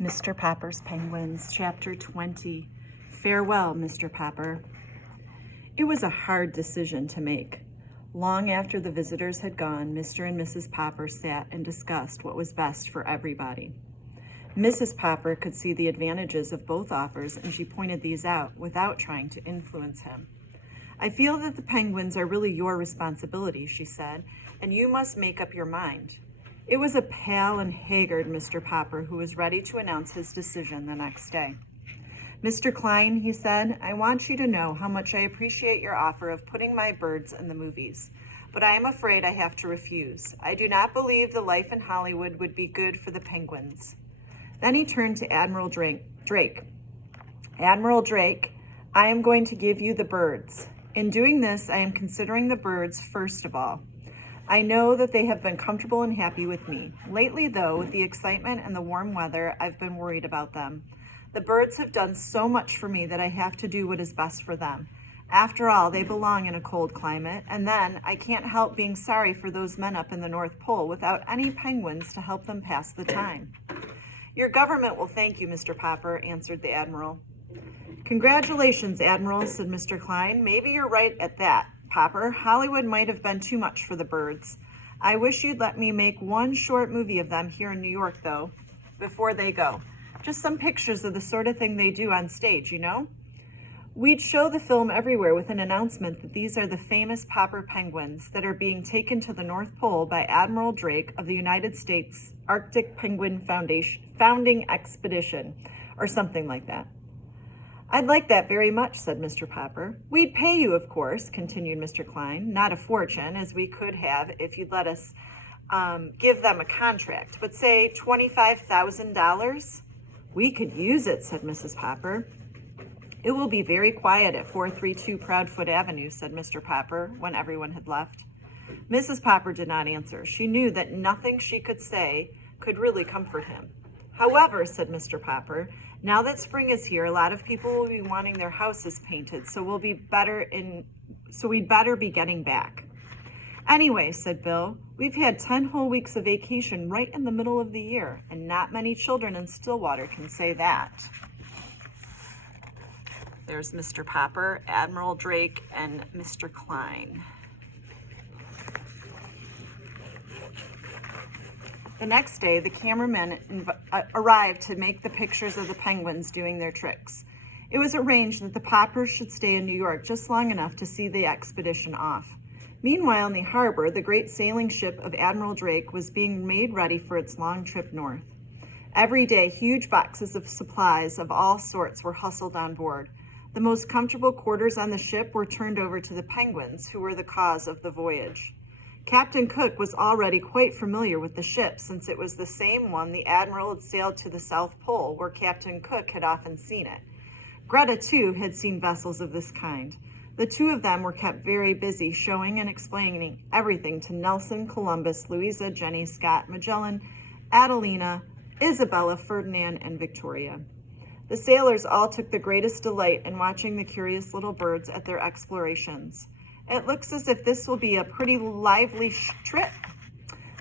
Mr. Popper's Penguins, Chapter 20. Farewell, Mr. Popper. It was a hard decision to make. Long after the visitors had gone, Mr. and Mrs. Popper sat and discussed what was best for everybody. Mrs. Popper could see the advantages of both offers, and she pointed these out without trying to influence him. I feel that the penguins are really your responsibility, she said, and you must make up your mind. It was a pale and haggard Mr. Popper who was ready to announce his decision the next day. Mr. Klein, he said, I want you to know how much I appreciate your offer of putting my birds in the movies, but I am afraid I have to refuse. I do not believe the life in Hollywood would be good for the penguins. Then he turned to Admiral Drake. Admiral Drake, I am going to give you the birds. In doing this, I am considering the birds first of all. I know that they have been comfortable and happy with me. Lately, though, with the excitement and the warm weather, I've been worried about them. The birds have done so much for me that I have to do what is best for them. After all, they belong in a cold climate, and then I can't help being sorry for those men up in the North Pole without any penguins to help them pass the time. Your government will thank you, Mr. Popper, answered the Admiral. Congratulations, Admiral, said Mr. Klein. Maybe you're right at that. Popper, Hollywood might have been too much for the birds. I wish you'd let me make one short movie of them here in New York, though, before they go. Just some pictures of the sort of thing they do on stage, you know? We'd show the film everywhere with an announcement that these are the famous Popper penguins that are being taken to the North Pole by Admiral Drake of the United States Arctic Penguin Founding Expedition, or something like that. I'd like that very much, said Mr. Popper. We'd pay you, of course, continued Mr. Klein. Not a fortune, as we could have if you'd let us give them a contract, but say $25,000? We could use it, said Mrs. Popper. It will be very quiet at 432 Proudfoot Avenue, said Mr. Popper, when everyone had left. Mrs. Popper did not answer. She knew that nothing she could say could really comfort him. However, said Mr. Popper, now that spring is here, a lot of people will be wanting their houses painted, so we'd better be getting back. Anyway, said Bill, we've had 10 whole weeks of vacation right in the middle of the year, and not many children in Stillwater can say that. There's Mr. Popper, Admiral Drake, and Mr. Klein. The next day, the cameramen arrived to make the pictures of the penguins doing their tricks. It was arranged that the Poppers should stay in New York just long enough to see the expedition off. Meanwhile, in the harbor, the great sailing ship of Admiral Drake was being made ready for its long trip north. Every day, huge boxes of supplies of all sorts were hustled on board. The most comfortable quarters on the ship were turned over to the penguins, who were the cause of the voyage. Captain Cook was already quite familiar with the ship, since it was the same one the Admiral had sailed to the South Pole, where Captain Cook had often seen it. Greta, too, had seen vessels of this kind. The two of them were kept very busy, showing and explaining everything to Nelson, Columbus, Louisa, Jenny, Scott, Magellan, Adelina, Isabella, Ferdinand, and Victoria. The sailors all took the greatest delight in watching the curious little birds at their explorations. It looks as if this will be a pretty lively trip,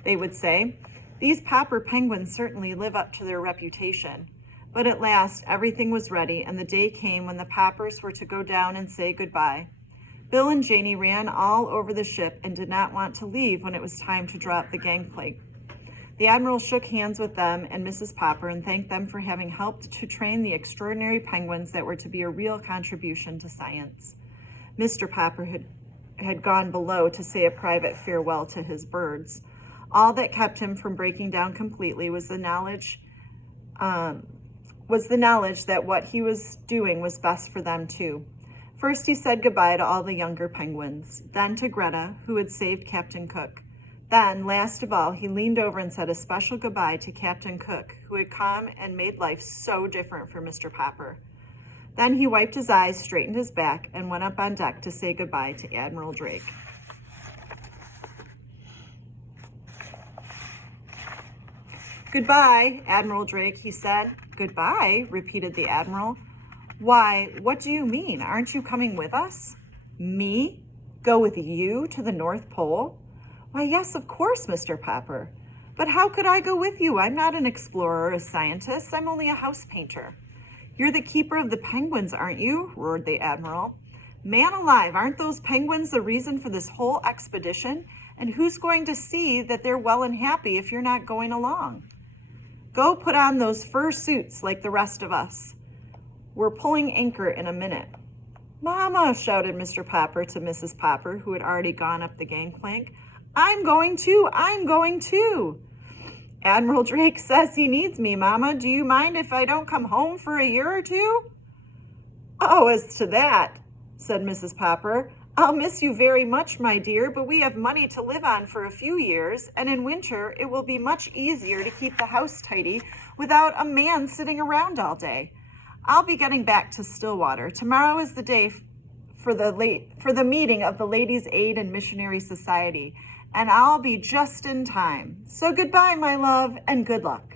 they would say. These Popper penguins certainly live up to their reputation. But at last, everything was ready, and the day came when the Poppers were to go down and say goodbye. Bill and Janie ran all over the ship and did not want to leave when it was time to draw up the gangplank. The Admiral shook hands with them and Mrs. Popper and thanked them for having helped to train the extraordinary penguins that were to be a real contribution to science. Mr. Popper had gone below to say a private farewell to his birds. All that kept him from breaking down completely was the knowledge that what he was doing was best for them too. First, he said goodbye to all the younger penguins, then to Greta, who had saved Captain Cook. Then, last of all, he leaned over and said a special goodbye to Captain Cook, who had come and made life so different for Mr. Popper. Then he wiped his eyes, straightened his back, and went up on deck to say goodbye to Admiral Drake. Goodbye, Admiral Drake, he said. Goodbye, repeated the Admiral. Why, what do you mean? Aren't you coming with us? Me? Go with you to the North Pole? Why, yes, of course, Mr. Popper. But how could I go with you? I'm not an explorer or a scientist. I'm only a house painter. You're the keeper of the penguins, aren't you? Roared the Admiral. Man alive, aren't those penguins the reason for this whole expedition? And who's going to see that they're well and happy if you're not going along? Go put on those fur suits like the rest of us. We're pulling anchor in a minute. Mama, shouted Mr. Popper to Mrs. Popper, who had already gone up the gangplank. I'm going too. I'm going too. Admiral Drake says he needs me, Mama. Do you mind if I don't come home for a year or two? Oh, as to that, said Mrs. Popper, I'll miss you very much, my dear, but we have money to live on for a few years, and in winter it will be much easier to keep the house tidy without a man sitting around all day. I'll be getting back to Stillwater. Tomorrow is the day for the meeting of the Ladies' Aid and Missionary Society, and I'll be just in time. So goodbye, my love, and good luck.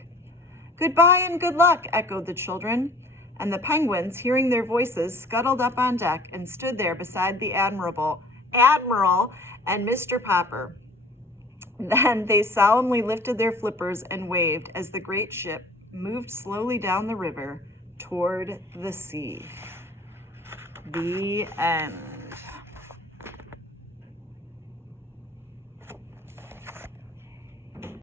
Goodbye and good luck, echoed the children, and the penguins, hearing their voices, scuttled up on deck and stood there beside the Admiral and Mr. Popper. Then they solemnly lifted their flippers and waved as the great ship moved slowly down the river toward the sea. The end.